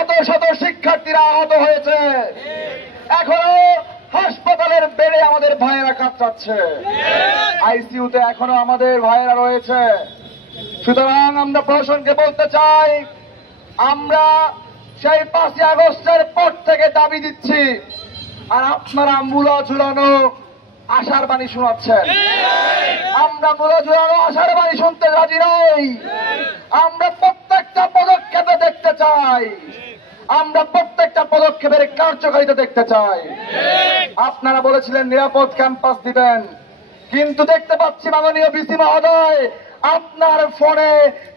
শত শত শিক্ষার্থীরা আহত হয়েছে, এখনো হাসপাতালের বেডে আমাদের ভাইয়েরা কাতরাচ্ছে, আইসিইউতে এখনো আমাদের ভাইয়েরা রয়েছে। সুতরাং আমরা প্রশাসনকে বলতে চাই, আমরা সেই 5ই আগস্টের পর থেকে দাবি দিচ্ছি, আর আপনারা মূলা ঝুলানো আশার বাণী শোনাচ্ছেন। আমরা মূলা ঝুলানো আশার বাণী শুনতে রাজি নই। আমরা প্রত্যেকটা পদক্ষেপে দেখতে চাই, আমরা প্রত্যেকটা পদক্ষেপের কার্যকারিতা দেখতে চাই। আপনারা বলেছিলেন নিরাপদ ক্যাম্পাস দিবেন, কিন্তু দেখতে পাচ্ছি মাননীয় ভিসি মহোদয়, আপনার ফোনে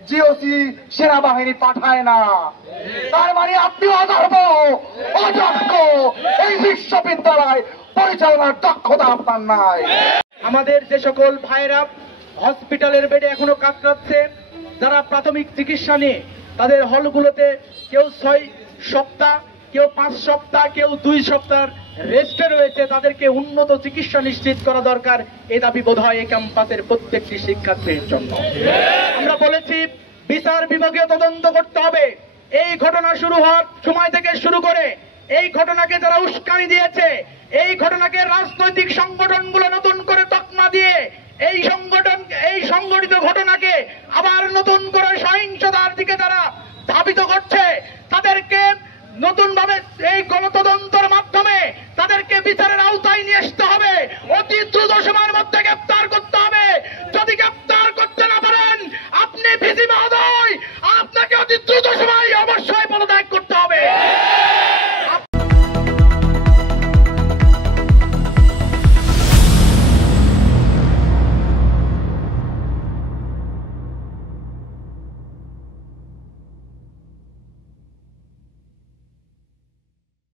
জিওসি সেনাবাহিনী পাঠায় না। তার মানে আপনি অদক্ষ, এই বিশ্ববিদ্যালয় পরিচালনার দক্ষতা আপনার নাই। আমাদের যে সকল ভাইরা হসপিটালের বেডে এখনো কাতরাচ্ছে, যারা প্রাথমিক চিকিৎসা নিয়ে তাদের হলগুলোতে কেউ 6 সপ্তাহ, কেউ 5 সপ্তাহ, কেউ 2 সপ্তাহ রেস্টে রয়েছে, তাদেরকে উন্নত চিকিৎসা নিশ্চিত করা দরকার। এই দাবি বোধ হয় এই ক্যাম্পাসের প্রত্যেকটি শিক্ষার্থীর জন্য। আমরা বলেছি বিচার বিভাগীয় তদন্ত করতে হবে। এই ঘটনা শুরু হওয়ার সময় থেকে শুরু করে এই ঘটনাকে যারা উস্কানি দিয়েছে, এই ঘটনাকে রাজনৈতিক সংগঠনগুলো নতুন করে তকমা দিয়ে এই সংগঠিত ঘটনাকে আবার নতুন করে সহিংসতার দিকে যারা ধাবিত করছে, তাদেরকে নতুন ভাবে এই গণতদন্ত